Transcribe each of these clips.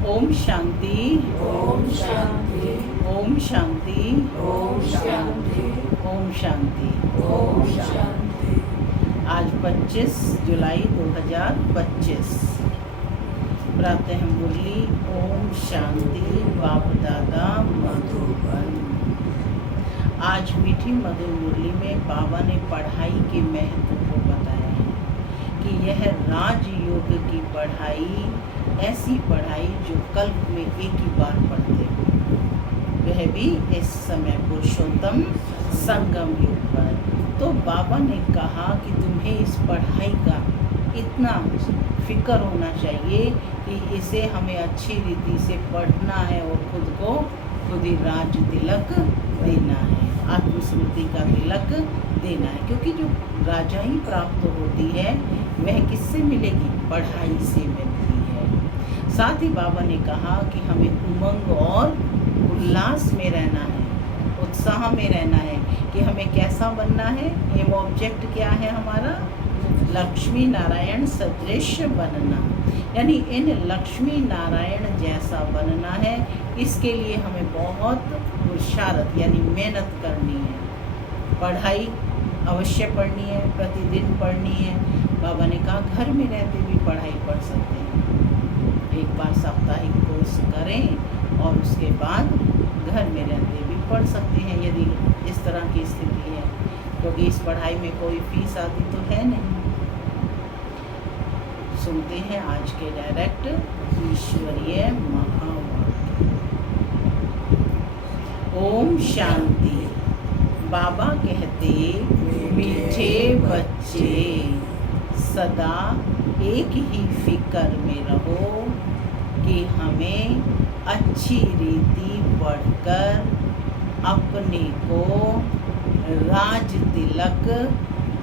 ओम शांति। ओम शांति। ओम शांति। ओम शांति। ओम शांति। ओम शांति। आज 25 जुलाई 2025 प्रातः मुरली ओम शांति बाप दादा मधुबन। आज मीठी मधुर मुरली में बाबा ने पढ़ाई के महत्व को बताया है कि यह राजयोग की पढ़ाई ऐसी पढ़ाई जो कल्प में एक ही बार पढ़ते हो, वह भी इस समय पुरुषोत्तम संगम युग पर। तो बाबा ने कहा कि तुम्हें इस पढ़ाई का इतना फिक्र होना चाहिए कि इसे हमें अच्छी रीति से पढ़ना है और खुद ही राज तिलक देना है, आत्मस्मृति का तिलक देना है। क्योंकि जो राजाई प्राप्त होती है वह किससे मिलेगी? पढ़ाई से मिलती है। साथ ही बाबा ने कहा कि हमें उमंग और उल्लास में रहना है, उत्साह में रहना है कि हमें कैसा बनना है। एम ऑब्जेक्ट क्या है हमारा? लक्ष्मी नारायण सदृश बनना, यानी इन लक्ष्मी नारायण जैसा बनना है। इसके लिए हमें बहुत पुरुषार्थ यानी मेहनत करनी है। पढ़ाई अवश्य पढ़नी है, प्रतिदिन पढ़नी है। बाबा ने कहा घर में रहते भी पढ़ाई पढ़ सकते हैं। एक बार साप्ताहिक कोर्स करें और उसके बाद घर में रहते भी पढ़ सकते हैं यदि इस तरह की स्थिति है, क्योंकि इस पढ़ाई में कोई फीस आती तो है नहीं। सुनते हैं आज के डायरेक्ट ईश्वरीय महावाक्य। ओम शांति। बाबा कहते मीठे बच्चे सदा एक ही फिक्र में रहो कि हमें अच्छी रीति पढ़कर अपने को राज तिलक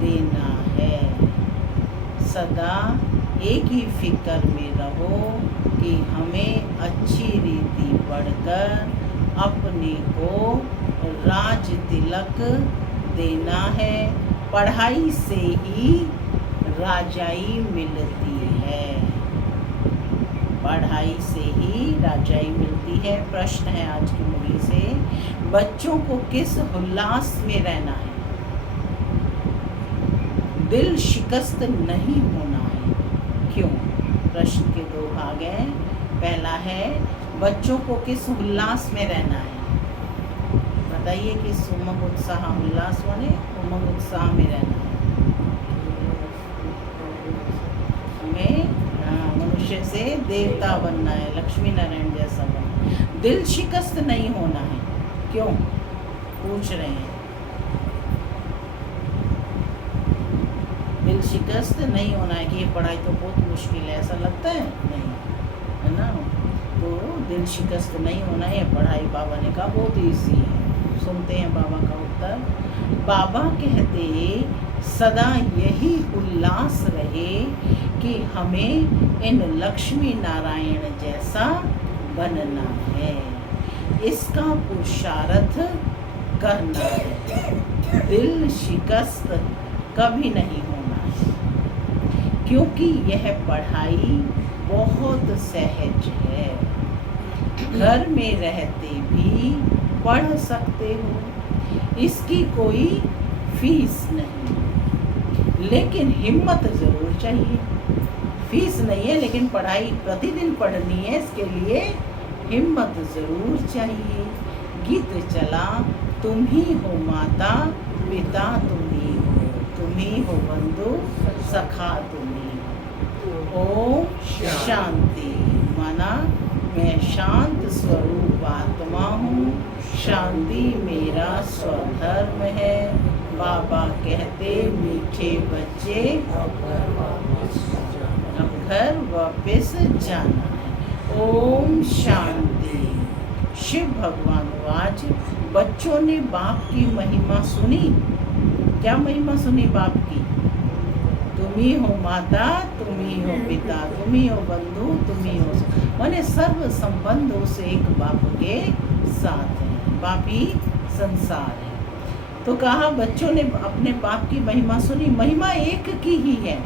देना है। सदा एक ही फिक्र में रहो कि हमें अच्छी रीति पढ़कर अपने को राज तिलक देना है। पढ़ाई से ही राजाई मिलती है, पढ़ाई से ही राजाई मिलती है। प्रश्न है आज की मुरली से, बच्चों को किस उल्लास में रहना है? दिल शिकस्त नहीं होना है। क्यों? प्रश्न के दो भाग हैं। पहला है बच्चों को किस उल्लास में रहना है? बताइए कि उमंग उत्साह उल्लास माने उमंग उत्साह में रहना है। हमें मनुष्य से देवता बनना है, लक्ष्मी नारायण जैसा बनना है। दिल शिकस्त नहीं होना है। क्यों पूछ रहे हैं? दिल शिकस्त नहीं होना है कि ये पढ़ाई तो बहुत मुश्किल है, ऐसा लगता है? नहीं, है ना? तो दिल शिकस्त नहीं होना है। पढ़ाई बाबा ने कहा बहुत ईजी है। सुनते हैं बाबा का उत्तर। बाबा कहते सदा यही उल्लास रहे कि हमें इन लक्ष्मी नारायण जैसा बनना है, इसका पुरुषार्थ करना है। दिल शिकस्त कभी नहीं होना है, क्योंकि यह पढ़ाई बहुत सहज है। घर में रहते भी पढ़ सकते हो, इसकी कोई फीस नहीं, लेकिन हिम्मत ज़रूर चाहिए। फीस नहीं है लेकिन पढ़ाई प्रतिदिन पढ़नी है, इसके लिए हिम्मत ज़रूर चाहिए। गीत चला, तुम ही हो माता पिता, तुम ही हो बंधु सखा, तुम ही हो। ओम शांति। माना मैं शांत स्वरूप आत्मा हूँ, शांति मेरा स्वधर्म है। बाबा कहते मीठे बच्चे अब घर वापस जाना है। ओम शांति। शिव भगवान आज बच्चों ने बाप की महिमा सुनी। क्या महिमा सुनी बाप की? तुम ही हो माता, तुम ही हो पिता, तुम ही हो बंधु, तुम ही हो, माने सर्व संबंधों से एक बाप के साथ है। बाप ही संसार है। तो कहा बच्चों ने अपने बाप की महिमा सुनी। महिमा एक की ही है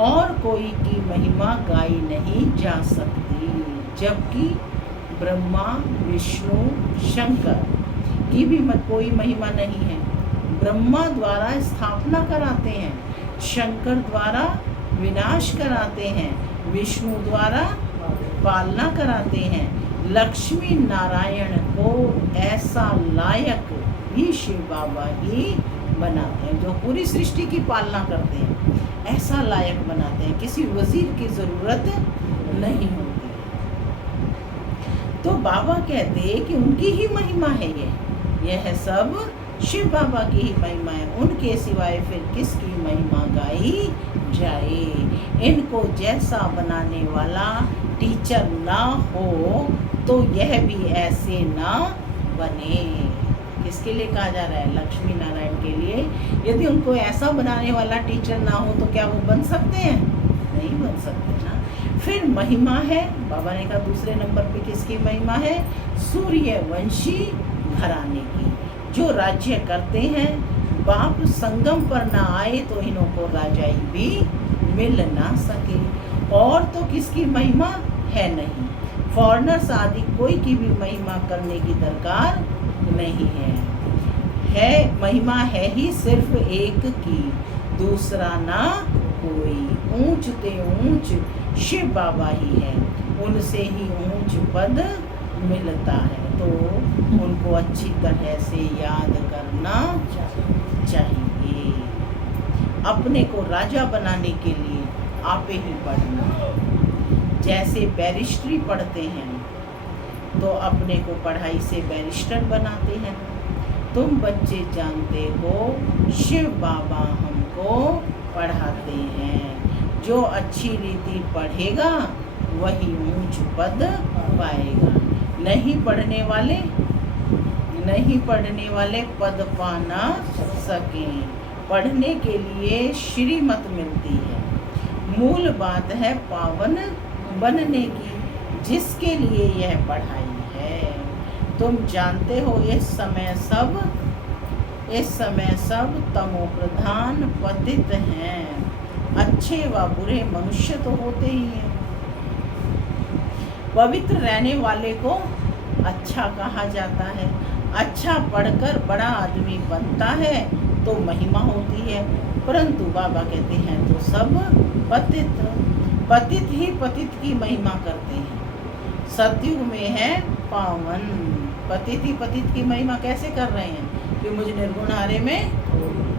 और कोई की महिमा गाई नहीं जा सकती। जबकि ब्रह्मा विष्णु शंकर की भी कोई महिमा नहीं है। ब्रह्मा द्वारा स्थापना कराते हैं, शंकर द्वारा विनाश कराते हैं, विष्णु द्वारा पालना कराते हैं। लक्ष्मी नारायण को ऐसा लायक भी शिव बाबा ही बनाते हैं, जो पूरी सृष्टि की पालना करते हैं, ऐसा लायक बनाते हैं, किसी वजीर की जरूरत नहीं होती। तो बाबा कहते हैं कि उनकी ही महिमा है यह सब शिव बाबा की ही महिमा है, उनके सिवाय फिर किसकी महिमा गाई जाए। इनको जैसा बनाने वाला टीचर ना हो तो यह भी ऐसे ना बने। किसके लिए कहा जा रहा है? लक्ष्मी नारायण के लिए। यदि उनको ऐसा बनाने वाला टीचर ना हो तो क्या वो बन सकते हैं? नहीं बन सकते ना। फिर महिमा है, बाबा ने कहा दूसरे नंबर पे किसकी महिमा है? सूर्यवंशी घराने की, जो राज्य करते हैं। बाप संगम पर ना आए तो इन्हों को राजाई भी मिल ना सके। और तो किसकी महिमा है नहीं, फॉरेनर्स आदि कोई की भी महिमा करने की दरकार नहीं है महिमा है ही सिर्फ एक की, दूसरा ना कोई। ऊंच ते ऊंच शिव बाबा ही है, उनसे ही ऊंच पद मिलता है। तो उनको अच्छी तरह से याद करना चाहिए। अपने को राजा बनाने के लिए आपे ही पढ़ना। जैसे बैरिस्ट्री पढ़ते हैं तो अपने को पढ़ाई से बैरिस्टर बनाते हैं। तुम बच्चे जानते हो शिव बाबा हमको पढ़ाते हैं। जो अच्छी रीति पढ़ेगा वही ऊंच पद पाएगा। नहीं पढ़ने वाले पद पा ना सकें। पढ़ने के लिए श्रीमत मिलती है। मूल बात है पावन बनने की, जिसके लिए यह पढ़ाई है। तुम जानते हो इस समय सब तमो प्रधान पतित हैं। अच्छे व बुरे मनुष्य तो होते ही हैं। पवित्र रहने वाले को अच्छा कहा जाता है। अच्छा पढ़कर बड़ा आदमी बनता है तो महिमा होती है, परंतु बाबा कहते हैं तो सब पतित ही पतित की महिमा करते हैं। सतयुग में है पावन, पतित ही पतित की महिमा कैसे कर रहे हैं कि मुझ निर्गुण हारे में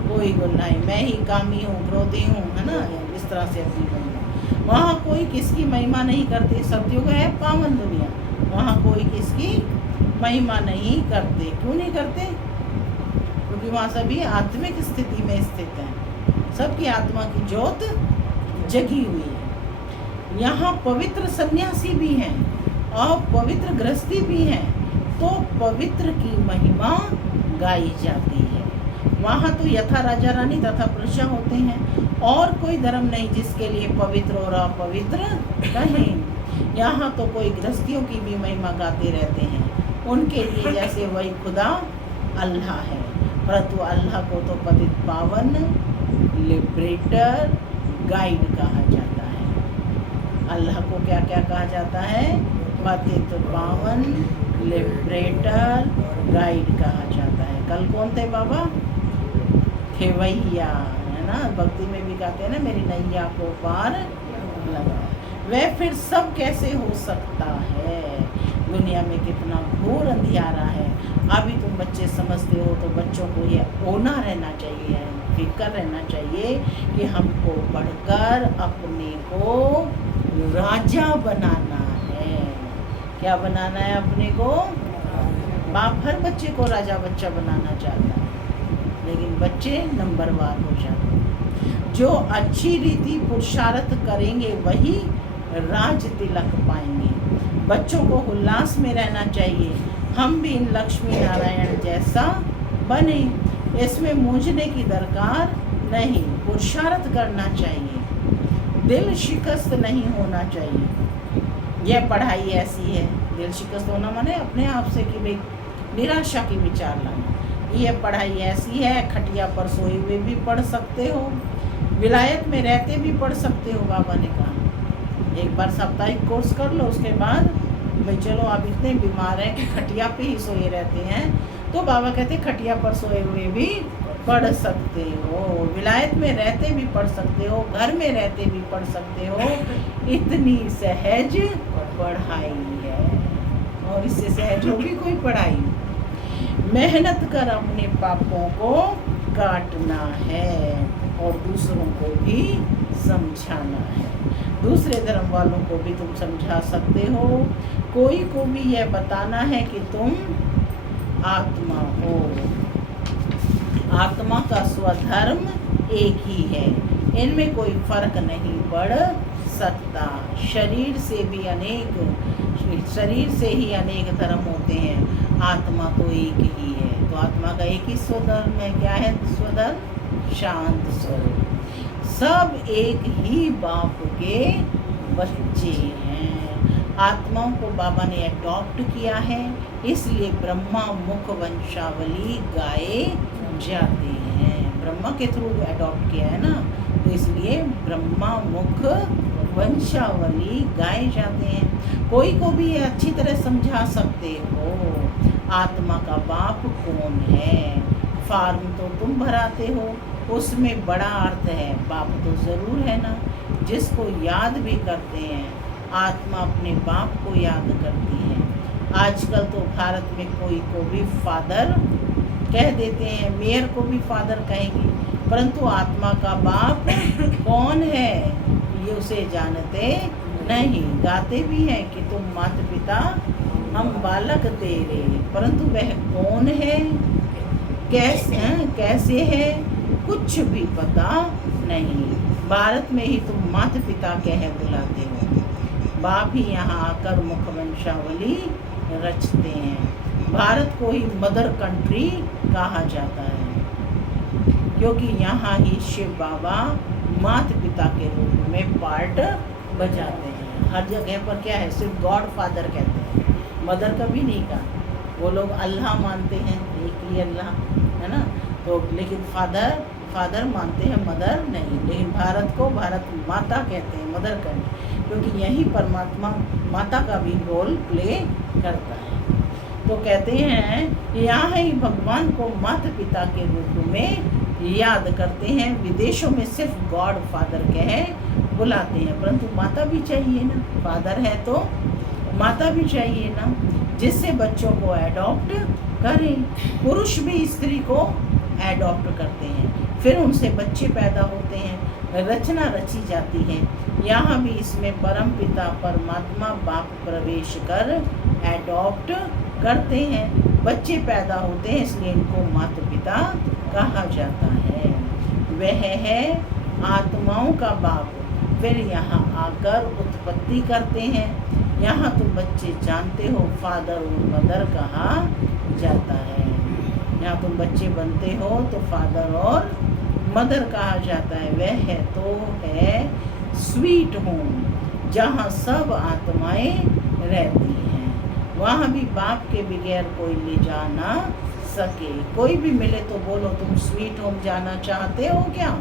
कोई गुण नहीं, मैं ही कामी हूँ, क्रोधी हूँ, है ना, इस तरह से अपनी महिमा। वहाँ कोई किसकी महिमा नहीं करते। सतयुग है पावन दुनिया, वहाँ कोई किसकी महिमा नहीं करते। क्यों नहीं करते? क्योंकि वहाँ सभी आत्मिक स्थिति में स्थित हैं, सबकी आत्मा की ज्योत जगी हुई है। यहाँ पवित्र सन्यासी भी हैं और पवित्र गृहस्थी भी हैं, तो पवित्र की महिमा गाई जाती है। वहाँ तो यथा राजा रानी तथा प्रजा होते हैं, और कोई धर्म नहीं जिसके लिए पवित्र और अपवित्र कहें। यहाँ तो कोई गृहस्थियों की भी महिमा गाते रहते हैं, उनके लिए जैसे वही खुदा अल्लाह है, परंतु अल्लाह को तो पतित पावन लिबरेटर गाइड कहा जाता है। अल्लाह को क्या क्या कहा जाता है? पतित पावन लिबरेटर गाइड कहा जाता है। कल कौन थे बाबा? खेवैया, है ना, भक्ति में भी कहते हैं ना, मेरी नैया को पार लगा। वह फिर सब कैसे हो सकता है? दुनिया में कितना घोर अंधियारा है। अभी तुम बच्चे समझते हो तो बच्चों को ये होना रहना चाहिए, फिक्र रहना चाहिए कि हमको पढ़कर अपने को राजा बनाना है। क्या बनाना है अपने को? बाप हर बच्चे को राजा बच्चा बनाना चाहता है, लेकिन बच्चे नंबरवार हो जाते हैं। जो अच्छी रीति पुरुषार्थ करेंगे वही राज तिलक पाएंगे। बच्चों को उल्लास में रहना चाहिए। हम भी इन लक्ष्मी नारायण जैसा बने, इसमें मूंझने की दरकार नहीं, पुरुषार्थ करना चाहिए, दिल शिकस्त नहीं होना चाहिए। यह पढ़ाई ऐसी है, दिल शिकस्त होना माने अपने आप से कि भाई निराशा की विचार लाना। यह पढ़ाई ऐसी है, खटिया पर सोए हुए भी पढ़ सकते हो, विलायत में रहते भी पढ़ सकते हो। बाबा ने कहा एक बार साप्ताहिक कोर्स कर लो, उसके बाद भाई चलो आप इतने बीमार हैं कि खटिया पे ही सोए रहते हैं, तो बाबा कहते खटिया पर सोए हुए भी पढ़ सकते हो, विलायत में रहते भी पढ़ सकते हो, घर में रहते भी पढ़ सकते हो, इतनी सहज पढ़ाई है। और इससे सहज होगी कोई पढ़ाई? मेहनत कर अपने पापों को काटना है और दूसरों को भी समझाना है। दूसरे धर्म वालों को भी तुम समझा सकते हो, कोई को भी यह बताना है कि तुम आत्मा हो। आत्मा का स्वधर्म एक ही है, इनमें कोई फर्क नहीं पड़ सकता। शरीर से ही अनेक धर्म होते हैं, आत्मा तो एक ही है। तो आत्मा का एक ही स्वधर्म है। क्या है स्वधर्म? शांत स्वरूप। सब एक ही बाप के बच्चे हैं। आत्माओं को बाबा ने अडॉप्ट किया है, इसलिए ब्रह्मा मुख वंशावली गाए जाते हैं। ब्रह्मा के थ्रू अडॉप्ट किया है ना, तो इसलिए ब्रह्मा मुख वंशावली गाए जाते हैं। कोई को भी ये अच्छी तरह समझा सकते हो, आत्मा का बाप कौन है। फॉर्म तो तुम भराते हो, उसमें बड़ा अर्थ है, बाप तो ज़रूर है ना। जिसको याद भी करते हैं, आत्मा अपने बाप को याद करती है। आजकल तो भारत में कोई को भी फादर कह देते हैं, मेयर को भी फादर कहेंगे, परंतु आत्मा का बाप कौन है ये उसे जानते नहीं। गाते भी हैं कि तुम माता पिता हम बालक तेरे, परंतु वह कौन है, कैसे है, कुछ भी पता नहीं। भारत में ही तुम माता पिता कह बुलाते हो, बाप ही यहाँ आकर मुखवंशावली रचते हैं। भारत को ही मदर कंट्री कहा जाता है, क्योंकि यहाँ ही शिव बाबा माता पिता के रूप में पार्ट बजाते हैं। हर जगह पर क्या है, सिर्फ गॉड फादर कहते हैं, मदर कभी नहीं कहा। वो लोग अल्लाह मानते हैं, एक ही अल्लाह है ना, तो लेकिन फादर मानते हैं, मदर नहीं। लेकिन भारत को भारत माता कहते हैं, मदर कंट्री, क्योंकि यही परमात्मा माता का भी रोल प्ले करता है। तो कहते हैं यहाँ ही भगवान को माता पिता के रूप में याद करते हैं। विदेशों में सिर्फ गॉड फादर कह बुलाते हैं, परंतु माता भी चाहिए ना, फादर है तो माता भी चाहिए ना, जिससे बच्चों को एडॉप्ट करें। पुरुष भी स्त्री को एडॉप्ट करते हैं, फिर उनसे बच्चे पैदा होते हैं, रचना रची जाती है। यहाँ भी इसमें परम पिता परमात्मा बाप प्रवेश कर एडॉप्ट करते हैं, बच्चे पैदा होते हैं, इसलिए इनको माता पिता कहा जाता है। वह है आत्माओं का बाप, फिर यहाँ आकर उत्पत्ति करते हैं। यहाँ तो बच्चे जानते हो फादर और मदर कहा जाता है। यहाँ तुम बच्चे बनते हो तो फादर और मदर कहा जाता है। वह तो है स्वीट होम, जहाँ सब आत्माएं रहती हैं। वहाँ भी बाप के बगैर कोई ले जा ना सके। कोई भी मिले तो बोलो तुम स्वीट होम जाना चाहते हो क्या,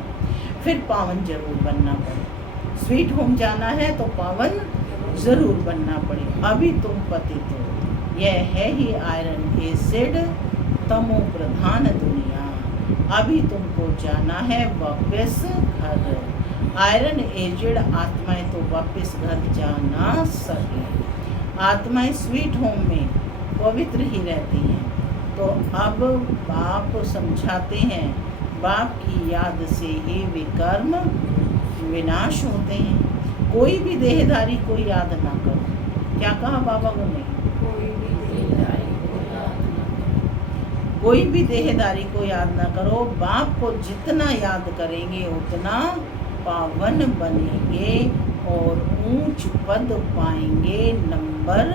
फिर पावन जरूर बनना पड़े। स्वीट होम जाना है तो पावन जरूर बनना पड़े। अभी तुम पतित हो, यह है ही आयरन एसिड तमो प्रधान दुनिया। अभी तुमको जाना है वापस घर। आयरन एजेड आत्माएं तो वापस घर जा ना सके। आत्माएं स्वीट होम में पवित्र ही रहती हैं। तो अब बाप समझाते हैं, बाप की याद से ही विकर्म विनाश होते हैं। कोई भी देहधारी को याद ना करो। क्या कहा बाबा ने? कोई भी देहधारी को याद ना करो। बाप को जितना याद करेंगे उतना पावन बनेंगे और ऊंच पद पाएंगे नंबर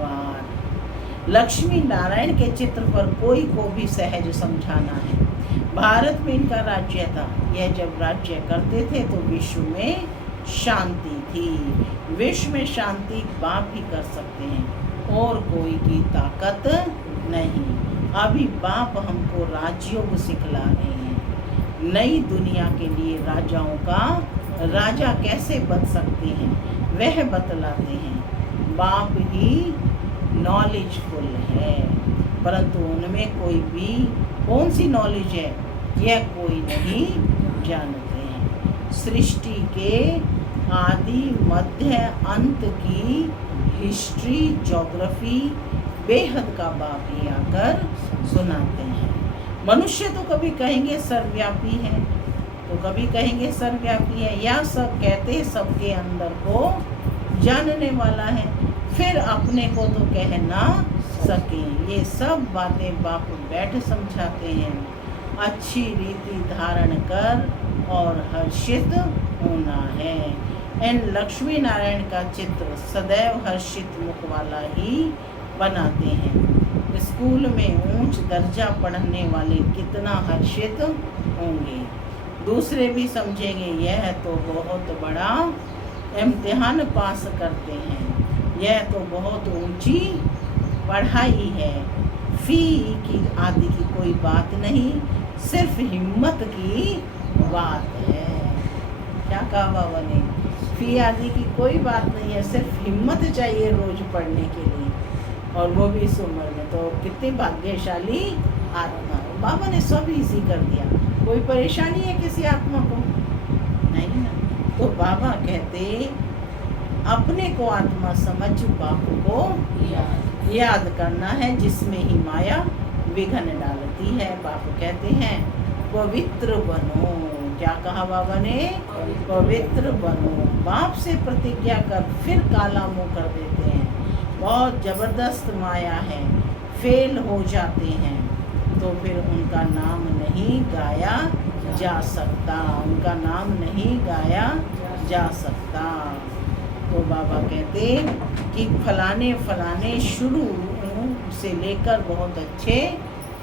1। लक्ष्मी नारायण के चित्र पर कोई को भी सहज समझाना है। भारत में इनका राज्य था। यह जब राज्य करते थे तो विश्व में शांति थी। विश्व में शांति बाप ही कर सकते हैं और कोई की ताकत नहीं। अभी बाप हमको राजयोग सिखला रहे हैं। नई दुनिया के लिए राजाओं का राजा कैसे बन सकते हैं वह बतलाते हैं। बाप ही नॉलेजफुल है, परंतु उनमें कोई भी कौन सी नॉलेज है यह कोई नहीं जानते हैं। सृष्टि के आदि मध्य अंत की हिस्ट्री ज्योग्राफी बेहद का बाप ही आकर सुनाते हैं। मनुष्य तो कभी कहेंगे सर्वव्यापी है, तो कभी कहेंगे सर्वव्यापी है, या सब कहते सबके अंदर को जानने वाला है, फिर अपने को तो कह ना सके। ये सब बातें बाप बैठ समझाते हैं। अच्छी रीति धारण कर और हर्षित होना है। एन लक्ष्मी नारायण का चित्र सदैव हर्षित मुख वाला ही बनाते हैं। स्कूल में ऊंच दर्जा पढ़ने वाले कितना हर्षित होंगे, दूसरे भी समझेंगे यह तो बहुत बड़ा इम्तिहान पास करते हैं, यह तो बहुत ऊंची पढ़ाई है। फी की आदि की कोई बात नहीं, सिर्फ हिम्मत की बात है। क्या कहा बाबा ने? फी आदि की कोई बात नहीं है, सिर्फ हिम्मत चाहिए रोज पढ़ने के लिए, और वो भी इस उम्र में। तो कितनी भाग्यशाली आत्मा। बाबा ने सब इजी कर दिया। कोई परेशानी है किसी आत्मा को? नहीं ना। तो बाबा कहते अपने को आत्मा समझ बाप को याद करना है, जिसमें ही माया विघ्न डालती है। बाप कहते हैं पवित्र बनो। क्या कहा बाबा ने? पवित्र बनो। बाप से प्रतिज्ञा कर फिर काला मुंह कर देते हैं। बहुत जबरदस्त माया है, फेल हो जाते हैं तो फिर उनका नाम नहीं गाया जा सकता, उनका नाम नहीं गाया जा सकता। तो बाबा कहते कि फलाने फलाने शुरू से लेकर बहुत अच्छे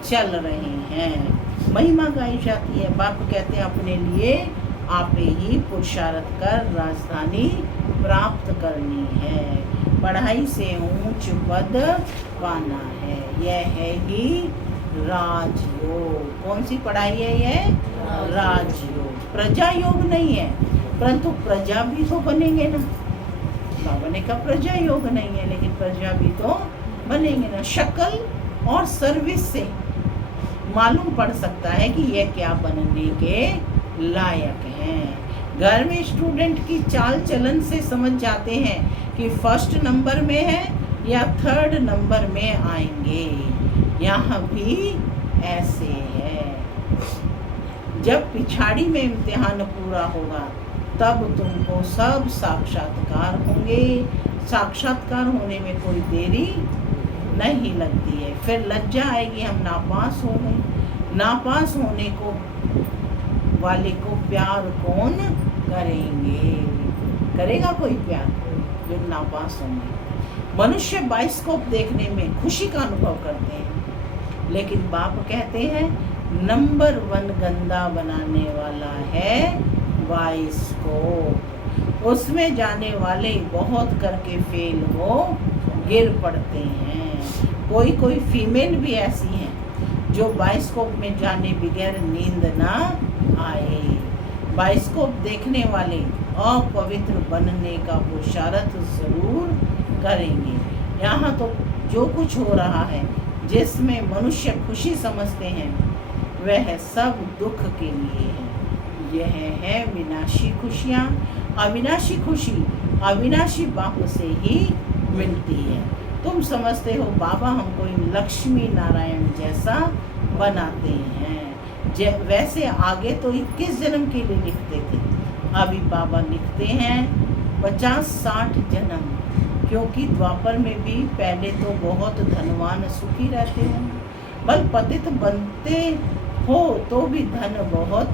चल रहे हैं, महिमा गाई जाती है। बाप कहते हैं अपने लिए आप ही पुरुषार्थ कर राजधानी प्राप्त करनी है, पढ़ाई से ऊंच पद पाना है। यह है ही राजयोग। कौन सी पढ़ाई है यह? राजयोग। प्रजा योग नहीं है, परंतु प्रजा भी तो बनेंगे ना। बाबा ने कहा प्रजा योग नहीं है, लेकिन प्रजा भी तो बनेंगे ना। शक्ल और सर्विस से मालूम पड़ सकता है कि यह क्या बनने के लायक हैं। घर में स्टूडेंट की चाल चलन से समझ जाते हैं कि फर्स्ट नंबर में है या थर्ड नंबर में आएंगे। यहाँ भी ऐसे है। जब पिछाड़ी में इम्तिहान पूरा होगा तब तुमको सब साक्षात्कार होंगे। साक्षात्कार होने में कोई देरी नहीं लगती है। फिर लज्जा आएगी हम नापास हो गए। नापास होने को वाले को प्यार कौन करेंगे? करेगा कोई प्यार जो नापास होंगे? मनुष्य बाइस्कोप देखने में खुशी का अनुभव करते हैं, लेकिन बाप कहते हैं नंबर 1 गंदा बनाने वाला है बाइस्कोप। उसमें जाने वाले बहुत करके फेल हो गिर पड़ते हैं। कोई कोई फीमेल भी ऐसी हैं जो बाइस्कोप में जाने बगैर नींद ना आए। बाइस्कोप देखने वाले अपवित्र बनने का पुरुषार्थ जरूर करेंगे। यहाँ तो जो कुछ हो रहा है जिसमें मनुष्य खुशी समझते हैं वह सब दुख के लिए है। यह है विनाशी खुशियाँ। अविनाशी खुशी अविनाशी बाप से ही मिलती है। तुम समझते हो बाबा हमको लक्ष्मी नारायण जैसा बनाते हैं, वैसे आगे तो 21 जन्म के लिए लिखते थे, अभी बाबा लिखते हैं 50-60 जन्म, क्योंकि द्वापर में भी पहले तो बहुत धनवान सुखी रहते हैं, बल पतित बनते हो तो भी धन बहुत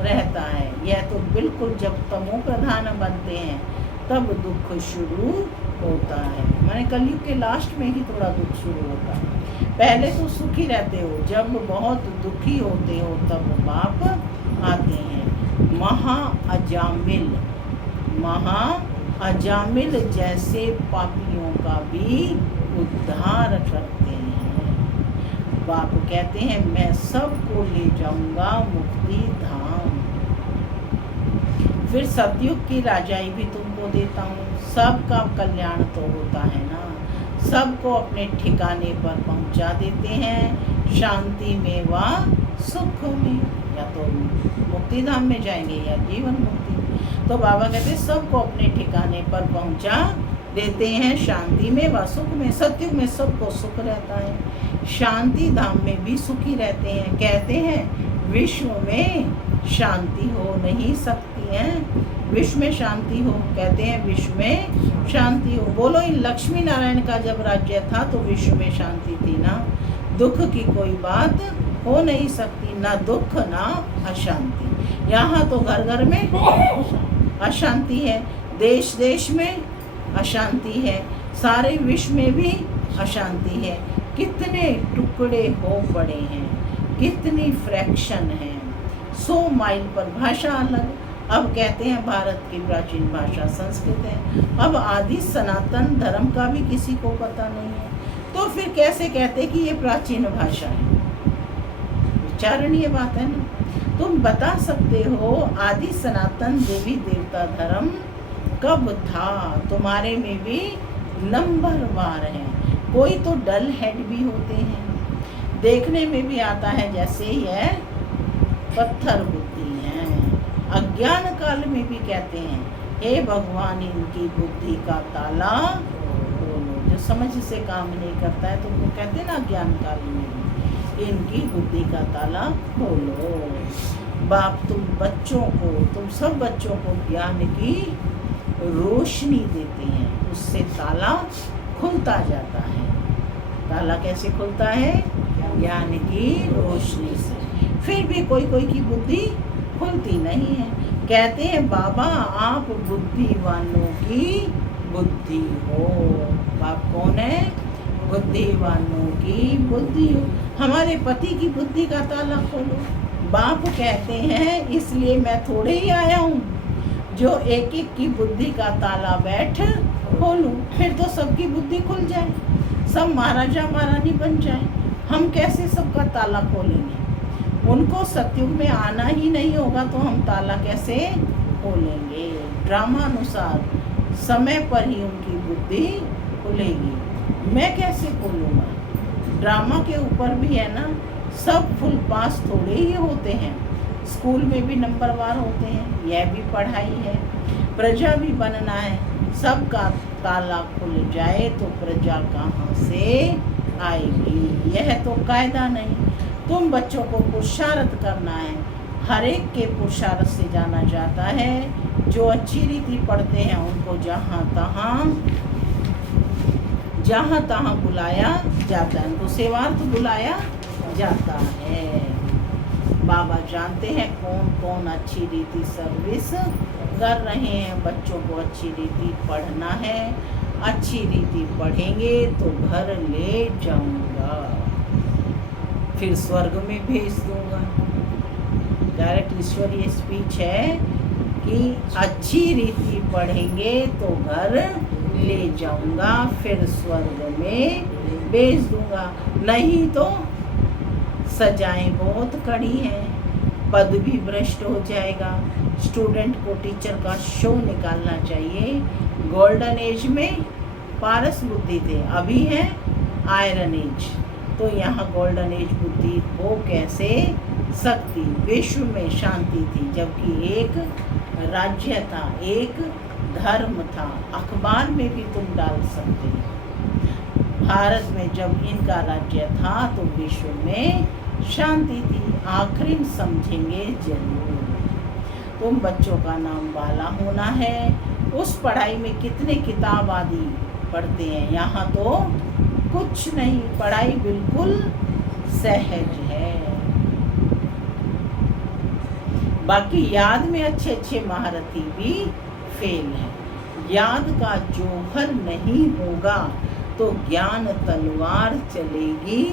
रहता है। यह तो बिल्कुल जब तमो प्रधान बनते हैं तब दुख शुरू होता है। मैंने कलयुग के लास्ट में ही थोड़ा दुख शुरू होता है। पहले तो सुखी रहते हो, जब बहुत दुखी होते हो तब बाप आते हैं। महा अजामिल जैसे पापियों का भी उद्धार करते हैं। बाप कहते हैं मैं सबको ले जाऊंगा मुक्ति धाम। फिर सतयुग की राजाई भी तुमको देता हूँ, सबका कल्याण तो होता है ना, सबको अपने ठिकाने पर पहुंचा देते हैं, शांति में व सुख में, या तो मुक्ति धाम में जाएंगे या जीवन मुक्ति। तो बाबा कहते हैं सबको अपने ठिकाने पर पहुंचा देते हैं, शांति में व सुख में। सत्युग में सबको सुख रहता है, शांति धाम में भी सुखी रहते हैं। कहते हैं विश्व में शांति हो नहीं सकती है, विश्व में शांति हो, कहते हैं विश्व में शांति हो। बोलो, इन लक्ष्मी नारायण का जब राज्य था तो विश्व में शांति थी ना, दुख की कोई बात हो नहीं सकती, ना दुख ना अशांति। यहाँ तो घर घर में अशांति है, देश देश में अशांति है, सारे विश्व में भी अशांति है। कितने टुकड़े हो पड़े हैं, कितनी फ्रैक्शन है, 100 माइल पर भाषा अलग। अब कहते हैं भारत की प्राचीन भाषा संस्कृत है, अब आदि सनातन धर्म का भी किसी को पता नहीं है, तो फिर कैसे कहते कि ये प्राचीन भाषा है? विचारणीय बात है ना। तुम बता सकते हो आदि सनातन देवी देवता धर्म कब था? तुम्हारे में भी नंबरवार है, कोई तो डल हेड भी होते हैं, देखने में भी आता है जैसे यह पत्थर बुद्धि है। अज्ञान काल में भी कहते हैं हे भगवान इनकी बुद्धि का ताला खोलो। जो समझ से काम नहीं करता है तो वो कहते हैं ना अज्ञान काल में भी इनकी बुद्धि का ताला खोलो। बाप तुम सब बच्चों को ज्ञान की रोशनी देते हैं, उससे ताला खुलता जाता है। ताला कैसे खुलता है? ज्ञान की रोशनी से। फिर भी कोई कोई की बुद्धि खुलती नहीं है। कहते हैं बाबा आप बुद्धिवानों की बुद्धि हो। बाप कौन है? बुद्धिवानों की बुद्धि हो। हमारे पति की बुद्धि का ताला खोलो। बाप कहते हैं इसलिए मैं थोड़े ही आया हूँ जो एक एक की बुद्धि का ताला बैठ खोलूं, फिर तो सबकी बुद्धि खुल जाए, सब महाराजा महारानी बन जाए। हम कैसे सबका ताला खोलेंगे? उनको सतयुग में आना ही नहीं होगा तो हम ताला कैसे खोलेंगे? ड्रामा अनुसार समय पर ही उनकी बुद्धि खुलेगी, मैं कैसे खोलूँगा? ड्रामा के ऊपर भी है ना, सब फुल पास थोड़े ही होते हैं, स्कूल में भी नंबरवार होते हैं, यह भी पढ़ाई है, प्रजा भी बनना है। सबका ताला खुल जाए तो प्रजा कहाँ से आएगी? यह तो कायदा नहीं। तुम बच्चों को पुरुषार्थ करना है, हर एक के पुरुषार्थ से जाना जाता है। जो अच्छी रीति पढ़ते हैं उनको जहाँ तहाँ बुलाया जाता है, उनको सेवार्थ बुलाया जाता है। बाबा जानते हैं कौन कौन अच्छी रीति सर्विस कर रहे हैं। बच्चों को अच्छी रीति पढ़ना है, अच्छी रीति पढ़ेंगे तो घर ले जाऊंगा, फिर स्वर्ग में भेज दूंगा। डायरेक्ट ईश्वरीय स्पीच है कि अच्छी रीति पढ़ेंगे तो घर ले जाऊंगा, फिर स्वर्ग में भेज दूंगा। नहीं तो सजाएं बहुत कड़ी हैं, पद भी भ्रष्ट हो जाएगा। स्टूडेंट को टीचर का शो निकालना चाहिए। गोल्डन एज में पारस बुद्धि थे, अभी है आयरन एज, तो यहाँ गोल्डन एज बुद्धि हो कैसे सकती? विश्व में शांति थी जबकि एक राज्य था, एक धर्म था। अखबार में भी तुम डाल सकते हो। भारत में जब इनका राज्य था तो विश्व में शांति थी। आखिरी समझेंगे जरूर। तुम बच्चों का नाम बाला होना है। उस पढ़ाई में कितने किताब आदि पढ़ते हैं, यहाँ तो कुछ नहीं, पढ़ाई बिल्कुल सहज है। बाकी याद में अच्छे अच्छे महारथी भी फेल हैं। याद का जौहर नहीं होगा तो ज्ञान तलवार चलेगी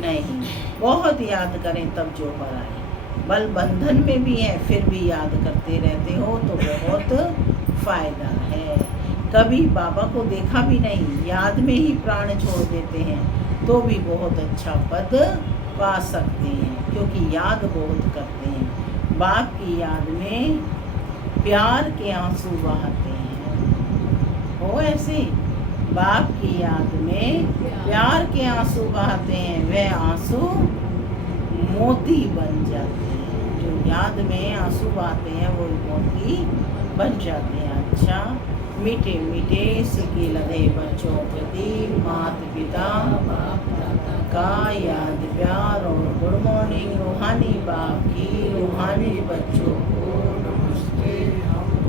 नहीं। बहुत याद करें तब जौहर आए। बल बंधन में भी है फिर भी याद करते रहते हो तो बहुत फायदा है। कभी बाबा को देखा भी नहीं, याद में ही प्राण छोड़ देते हैं तो भी बहुत अच्छा पद पा सकते हैं, क्योंकि याद बहुत करते हैं। बाप की याद में प्यार के आंसू बहाते हैं। हो ऐसे। बाप की याद में प्यार के आंसू बहाते हैं, वह आंसू मोती बन जाते हैं। जो याद में आंसू बहाते हैं वो मोती बन जाते हैं। अच्छा, मीठे मीठे सिक्के लदे बच्चों प्रति माता पिता का याद प्यार और गुड मॉर्निंग रूहानी बाप की, रूहानी बच्चों को नमस्ते,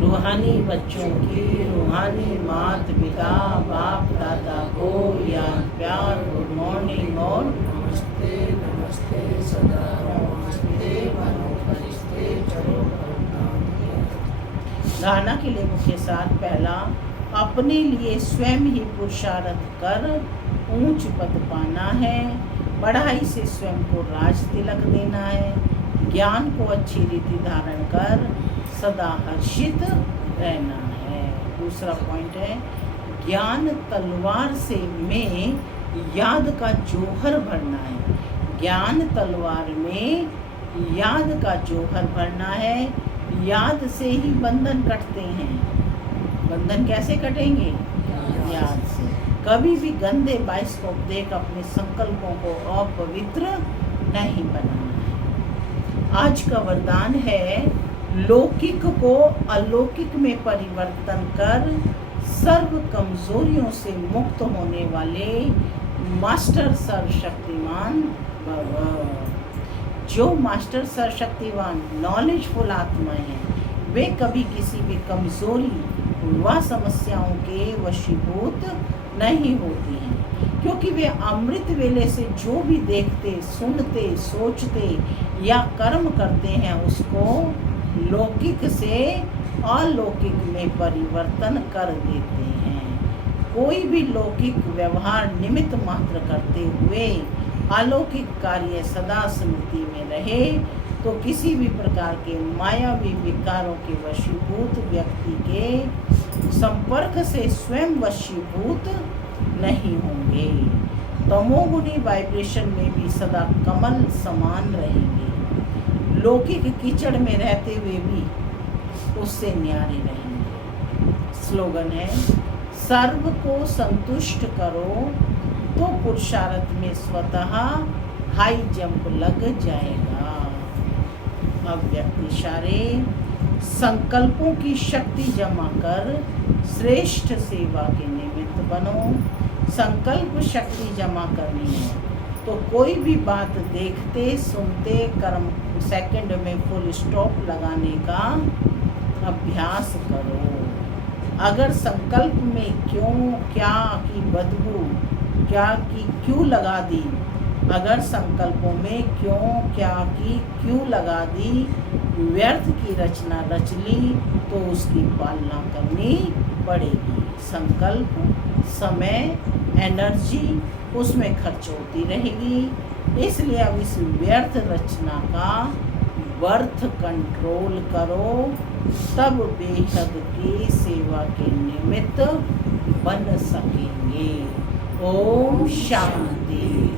रूहानी बच्चों की, रूहानी माता पिता बाप दादा को याद प्यार गुड मॉर्निंग और नमस्ते नमस्ते सदा नमस्ते मनो फरिश्ते चलो। गाना के लिए मुख्य साथ पहला, अपने लिए स्वयं ही पुरुषार्थ कर ऊंच पद पाना है, पढ़ाई से स्वयं को राज तिलक देना है, ज्ञान को अच्छी रीति धारण कर सदा हर्षित रहना है। दूसरा पॉइंट है, ज्ञान तलवार से में याद का जौहर भरना है। ज्ञान तलवार में याद का जौहर भरना है। याद से ही बंधन कटते हैं। बंधन कैसे कटेंगे? याद से। कभी भी गंदे बाइस्कोप देख अपने संकल्पों को अपवित्र नहीं बनाना है। आज का वरदान है, लौकिक को अलौकिक में परिवर्तन कर सर्व कमजोरियों से मुक्त होने वाले मास्टर सर्वशक्तिमान भव। जो मास्टर सर्वशक्तिवान नॉलेजफुल आत्माएं हैं, वे कभी किसी भी कमजोरी व समस्याओं के वशीभूत नहीं होती हैं, क्योंकि वे अमृत वेले से जो भी देखते, सुनते, सोचते या कर्म करते हैं उसको लौकिक से अलौकिक में परिवर्तन कर देते हैं। कोई भी लौकिक व्यवहार निमित्त मात्र करते हुए अलौकिक कार्य सदा स्मृति में रहे तो किसी भी प्रकार के मायावी विकारों के वशीभूत व्यक्ति के संपर्क से स्वयं वशीभूत नहीं होंगे। तमोगुणी वाइब्रेशन में भी सदा कमल समान रहेंगे। लौकिक कीचड़ में रहते हुए भी उससे न्यारे रहेंगे। स्लोगन है, सर्व को संतुष्ट करो तो पुरुषार्थ में स्वतः हाई जंप लग जाएगा। अव्यक्त इशारे, संकल्पों की शक्ति जमा कर श्रेष्ठ सेवा के निमित्त बनो। संकल्प शक्ति जमा करनी है तो कोई भी बात देखते सुनते कर्म सेकंड में फुल स्टॉप लगाने का अभ्यास करो। अगर संकल्प में क्यों क्या की बदबू क्या की क्यों लगा दी, अगर संकल्पों में क्यों क्या की क्यों लगा दी, व्यर्थ की रचना रच ली तो उसकी पालना करनी पड़ेगी। संकल्प, समय, एनर्जी उसमें खर्च होती रहेगी। इसलिए अब इस व्यर्थ रचना का बर्थ कंट्रोल करो, तब बेहद की सेवा के निमित्त बन सकेंगे। ओम शांति।